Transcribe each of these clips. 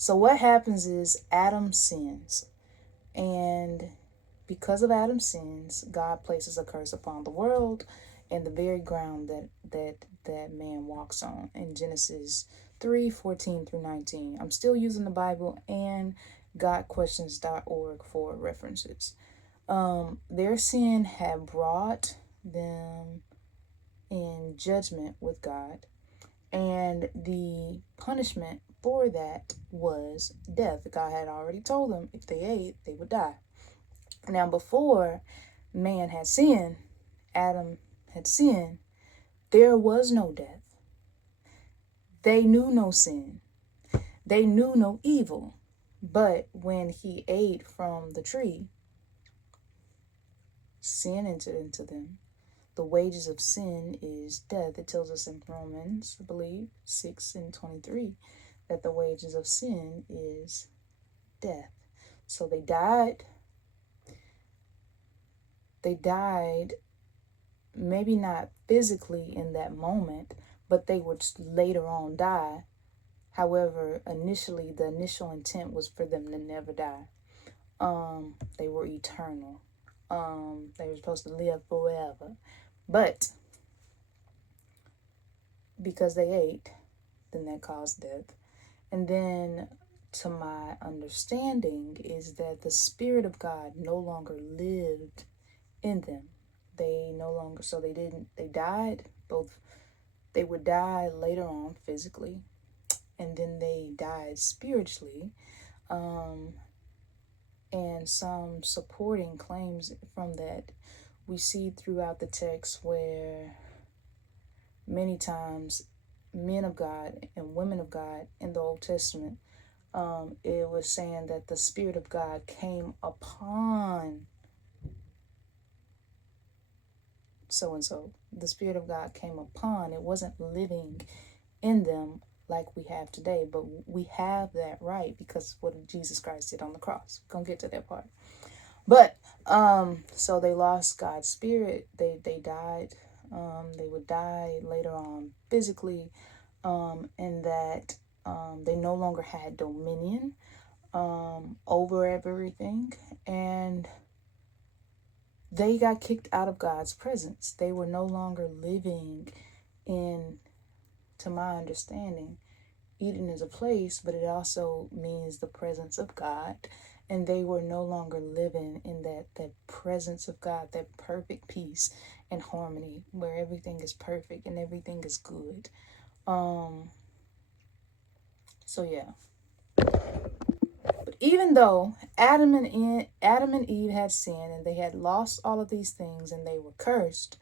So what happens is Adam sins, and because of Adam's sins, God places a curse upon the world and the very ground that man walks on in Genesis 3:14 through 19. I'm still using the Bible and GodQuestions.org for references. Their sin had brought them in judgment with God, and the punishment for that was death. God had already told them if they ate, they would die. Now, before man had sinned, Adam had sinned, there was no death. They knew no sin. They knew no evil. But when he ate from the tree, sin entered into them. The wages of sin is death. It tells us in Romans, I believe, 6:23, that the wages of sin is death. So they died. They died, maybe not physically in that moment, but they would later on die. However, initially, the initial intent was for them to never die. They were eternal. They were supposed to live forever. But because they ate, then that caused death. And then, to my understanding, is that the Spirit of God no longer lived in them. They no longer, so they died, both, they would die later on physically, and then they died spiritually. And some supporting claims from that we see throughout the text, where many times men of God and women of God in the Old Testament, it was saying that the Spirit of God came upon so and so. The Spirit of God came upon. It wasn't living in them like we have today, but we have that right because of what Jesus Christ did on the cross. We're gonna get to that part. But so they lost God's Spirit. They died. They would die later on physically, and that they no longer had dominion over everything, and they got kicked out of God's presence. They were no longer living in, to my understanding, Eden is a place, but it also means the presence of God. And they were no longer living in that presence of God, that perfect peace and harmony where everything is perfect and everything is good. So yeah. But even though Adam and Eve had sinned and they had lost all of these things and they were cursed,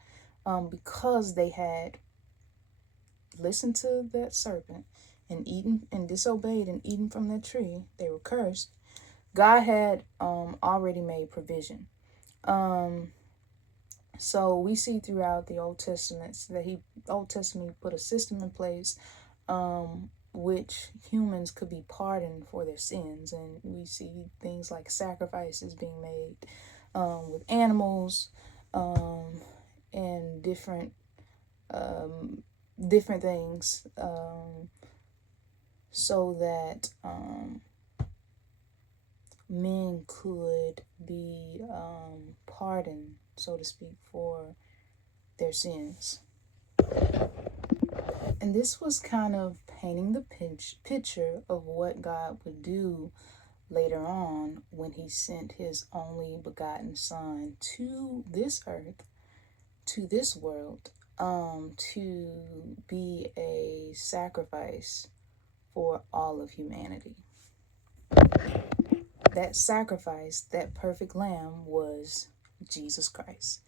because they had listened to that serpent and eaten and disobeyed and eaten from that tree, they were cursed. God had already made provision. So we see throughout the Old Testament that Old Testament put a system in place, which humans could be pardoned for their sins, and we see things like sacrifices being made with animals, and different things, so that men could be pardoned, so to speak, for their sins. And this was kind of painting the picture of what God would do later on when he sent his only begotten son to this earth, to this world, to be a sacrifice for all of humanity. That sacrifice, that perfect lamb, was Jesus Christ.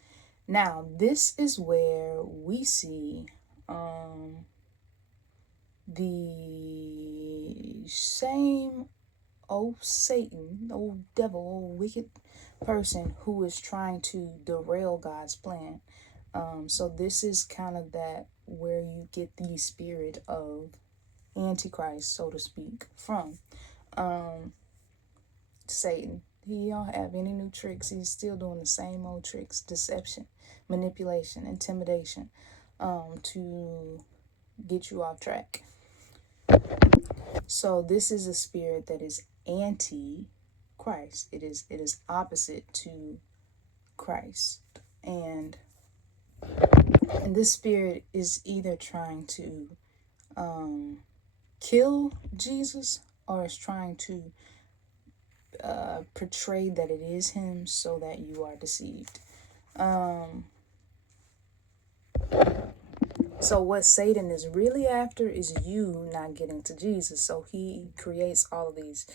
Now, this is where we see the same old Satan, old devil, old wicked person who is trying to derail God's plan. So this is kind of that where you get the spirit of Antichrist, so to speak, from Satan. He don't have any new tricks. He's still doing the same old tricks: deception, manipulation, intimidation, to get you off track. So this is a spirit that is anti-Christ. It is opposite to Christ. And this spirit is either trying to kill Jesus, or is trying to portray that it is him so that you are deceived. So what Satan is really after is you not getting to Jesus. So he creates all of these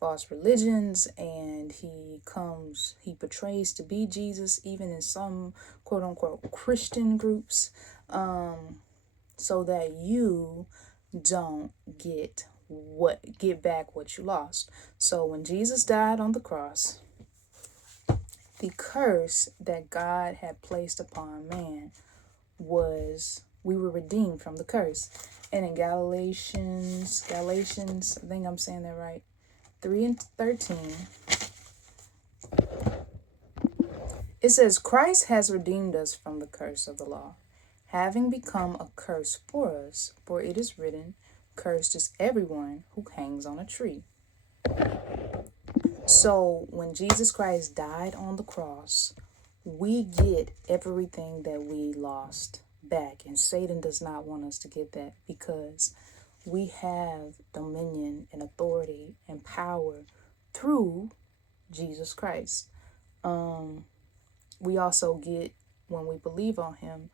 false religions, and he portrays to be Jesus, even in some quote unquote Christian groups, so that you don't get back what you lost. So when Jesus died on the cross, the curse that God had placed upon man was we were redeemed from the curse. And in Galatians, I think I'm saying that right, 3:13, it says, Christ has redeemed us from the curse of the law, having become a curse for us, for it is written, cursed is everyone who hangs on a tree. So when Jesus Christ died on the cross, we get everything that we lost back. And Satan does not want us to get that, because we have dominion and authority and power through Jesus Christ. We also get, when we believe on him,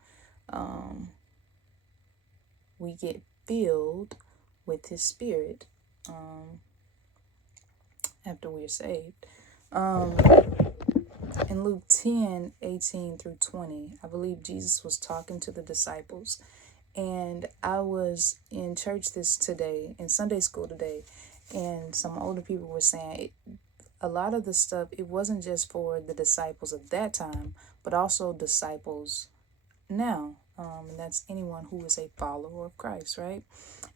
we get filled with his spirit after we're saved. In Luke 10:18-20, I believe Jesus was talking to the disciples. And I was in church in Sunday school today, and some older people were saying a lot of the stuff, it wasn't just for the disciples of that time, but also disciples now. And that's anyone who is a follower of Christ, right?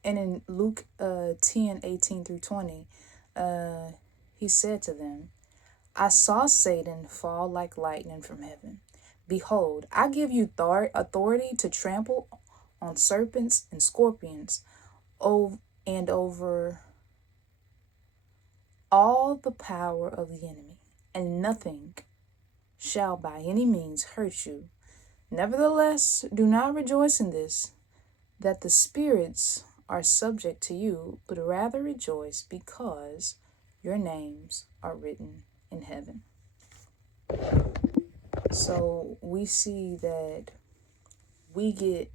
And in Luke 10:18-20, he said to them, I saw Satan fall like lightning from heaven. Behold, I give you authority to trample on serpents and scorpions, and over all the power of the enemy, and nothing shall by any means hurt you. Nevertheless, do not rejoice in this, that the spirits are subject to you, but rather rejoice because your names are written in heaven. So we see that we get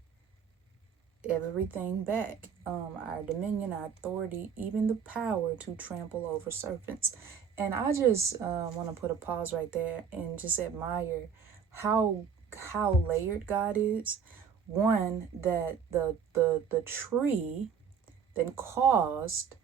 everything back, our dominion, our authority, even the power to trample over serpents. And I just want to put a pause right there and just admire how layered God is. One, that the tree that caused